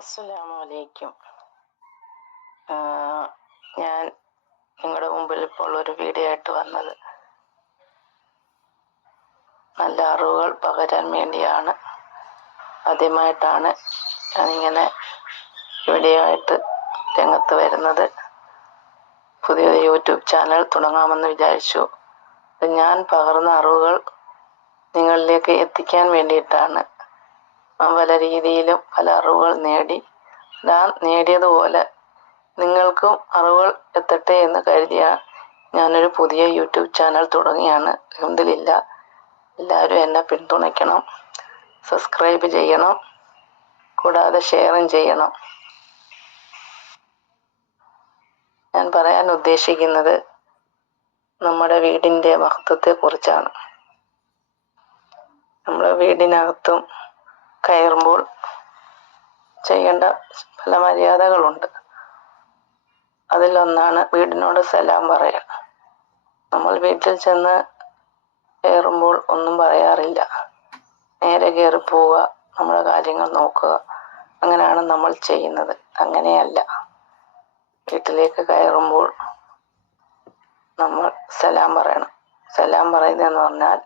അസ്സലാമലൈക്കും ഞാൻ നിങ്ങളുടെ മുമ്പിൽ ഇപ്പോൾ ഒരു വീഡിയോ വന്നത്. നല്ല അറിവുകൾ പകരാൻ വേണ്ടിയാണ്. ആദ്യമായിട്ടാണ് ഞാനിങ്ങനെ വീഡിയോ ആയിട്ട് രംഗത്ത് വരുന്നത്. പുതിയൊരു യൂട്യൂബ് ചാനൽ തുടങ്ങാമെന്ന് വിചാരിച്ചു. ഞാൻ പകർന്ന അറിവുകൾ നിങ്ങളിലേക്ക് എത്തിക്കാൻ വേണ്ടിയിട്ടാണ്. പല രീതിയിലും പല അറിവുകൾ നേടി. ഞാൻ നേടിയതുപോലെ നിങ്ങൾക്കും അറിവുകൾ എത്തട്ടെ എന്ന് കരുതിയ ഞാനൊരു പുതിയ യൂട്യൂബ് ചാനൽ തുടങ്ങിയാണ്. അലഹമില്ല എല്ലാവരും എന്നെ പിന്തുണയ്ക്കണം. സബ്സ്ക്രൈബ് ചെയ്യണം. കൂടാതെ ഷെയറും ചെയ്യണം. ഞാൻ പറയാൻ ഉദ്ദേശിക്കുന്നത് നമ്മുടെ വീടിന്റെ മഹത്വത്തെക്കുറിച്ചാണ്. നമ്മുടെ വീടിനകത്തും കയറുമ്പോൾ ചെയ്യേണ്ട പല മര്യാദകളുണ്ട്. അതിലൊന്നാണ് വീടിനോട് സലാം പറയുക. നമ്മൾ വീട്ടിൽ ചെന്ന് കയറുമ്പോൾ ഒന്നും പറയാറില്ല. നേരെ കയറി പോവുക നമ്മുടെ കാര്യങ്ങൾ നോക്കുക. അങ്ങനെയാണ് നമ്മൾ ചെയ്യുന്നത്. അങ്ങനെയല്ല. വീട്ടിലേക്ക് കയറുമ്പോൾ നമ്മൾ സലാം പറയണം. സലാം പറയുന്നതെന്ന് പറഞ്ഞാൽ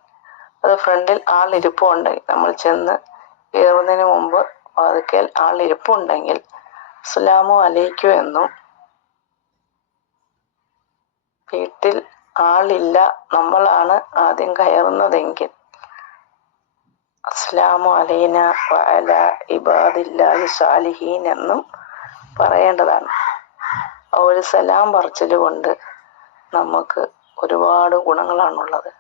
അത് ഫ്രണ്ടിൽ ആൾ ഇരിപ്പുണ്ടെങ്കിൽ നമ്മൾ ചെന്ന് കയറുന്നതിന് മുമ്പ് വാതിക്കൽ ആൾ ഇരിപ്പുണ്ടെങ്കിൽ അസ്സലാമു അലൈക്കും എന്നും വീട്ടിൽ ആളില്ല നമ്മളാണ് ആദ്യം കയറുന്നതെങ്കിൽ അസ്ലാമു അലൈന വഅല ഇബാദില്ലാഹി സാലിഹീൻ എന്നും പറയേണ്ടതാണ്. ആ ഒരു സലാം പറച്ചിലുകൊണ്ട് നമുക്ക് ഒരുപാട് ഗുണങ്ങളാണുള്ളത്.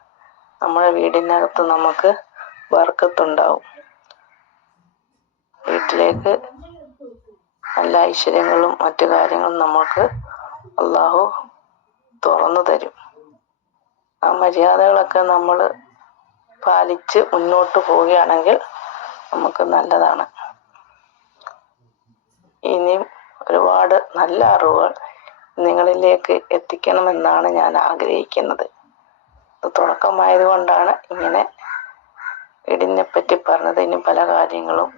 നമ്മുടെ വീടിനകത്ത് നമുക്ക് വർക്കത്തുണ്ടാവും വീട്ടിലേക്ക് നല്ല ഐശ്വര്യങ്ങളും മറ്റു കാര്യങ്ങളും നമുക്ക് അള്ളാഹു തുറന്നു തരും. ആ മര്യാദകളൊക്കെ നമ്മൾ പാലിച്ച് മുന്നോട്ട് പോവുകയാണെങ്കിൽ നമുക്ക് നല്ലതാണ്. ഇനിയും ഒരുപാട് നല്ല അറിവുകൾ നിങ്ങളിലേക്ക് എത്തിക്കണമെന്നാണ് ഞാൻ ആഗ്രഹിക്കുന്നത്. തുടക്കമായത് കൊണ്ടാണ് ഇങ്ങനെ ഇടിനെപ്പറ്റി പറ്റി പറഞ്ഞത്. ഇനി പല കാര്യങ്ങളും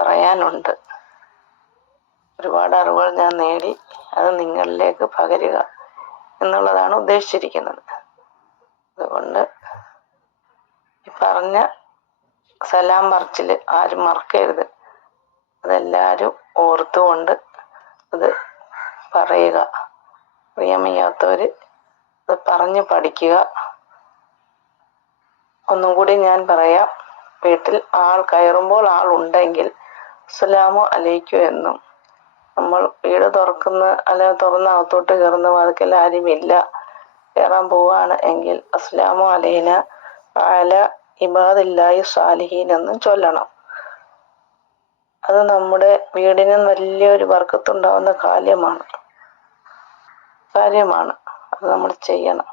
പറയാനുണ്ട്. ഒരുപാട് അറിവുകൾ ഞാൻ നേടി അത് നിങ്ങളിലേക്ക് പകരുക എന്നുള്ളതാണ് ഉദ്ദേശിച്ചിരിക്കുന്നത്. അതുകൊണ്ട് ഈ പറഞ്ഞ സലാം പറച്ചിൽ ആരും മറക്കരുത്. അതെല്ലാവരും ഓർത്തുകൊണ്ട് അത് പറയുക. അറിയാൻ അത് പറഞ്ഞ് പഠിക്കുക. ഒന്നും കൂടി ഞാൻ പറയാം. വീട്ടിൽ ആൾ കയറുമ്പോൾ ആൾ ഉണ്ടെങ്കിൽ അസ്സലാമു അലൈക്കു എന്നും. നമ്മൾ വീട് തുറക്കുന്ന അല്ല തുറന്ന് അകത്തോട്ട് കയറുന്ന വാതിക്കൽ ആരുമില്ല. കയറാൻ പോവാണ് എങ്കിൽ അസ്സലാമു അലൈന അല ഇബാദില്ലായി സാലിഹീൻ എന്നും ചൊല്ലണം. അത് നമ്മുടെ വീടിന് വലിയൊരു വർക്കത്തുണ്ടാവുന്ന കാര്യമാണ്. കാര്യമാണ് അത് നമ്മൾ ചെയ്യണം.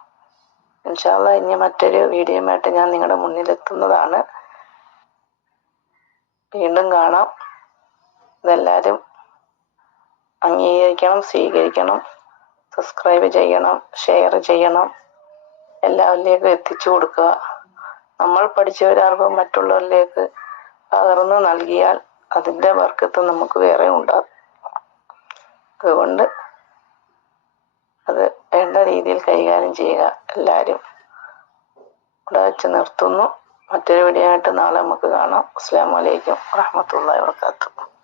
ഇൻഷാല്ല ഇനി മറ്റൊരു വീഡിയോയുമായിട്ട് ഞാൻ നിങ്ങളുടെ മുന്നിലെത്തുന്നതാണ്. വീണ്ടും കാണാം. ഇതെല്ലാവരും അംഗീകരിക്കണം സ്വീകരിക്കണം സബ്സ്ക്രൈബ് ചെയ്യണം ഷെയർ ചെയ്യണം എല്ലാവരിലേക്കും എത്തിച്ചു കൊടുക്കുക. നമ്മൾ പഠിച്ചവരാർക്കും മറ്റുള്ളവരിലേക്ക് പകർന്നു നൽകിയാൽ അതിന്റെ വർക്കത്ത് നമുക്ക് വേറെ ഉണ്ടാകും. അതുകൊണ്ട് അത് വേണ്ട രീതിയിൽ കൈകാര്യം ചെയ്യുക. എല്ലാവരും ഇവിടെ വെച്ച് നിർത്തുന്നു. മറ്റൊരു വീഡിയോ ആയിട്ട് നാളെ നമുക്ക് കാണാം. അസ്സാം വലൈക്കും വാഹമത്തല്ലാ വാത്തു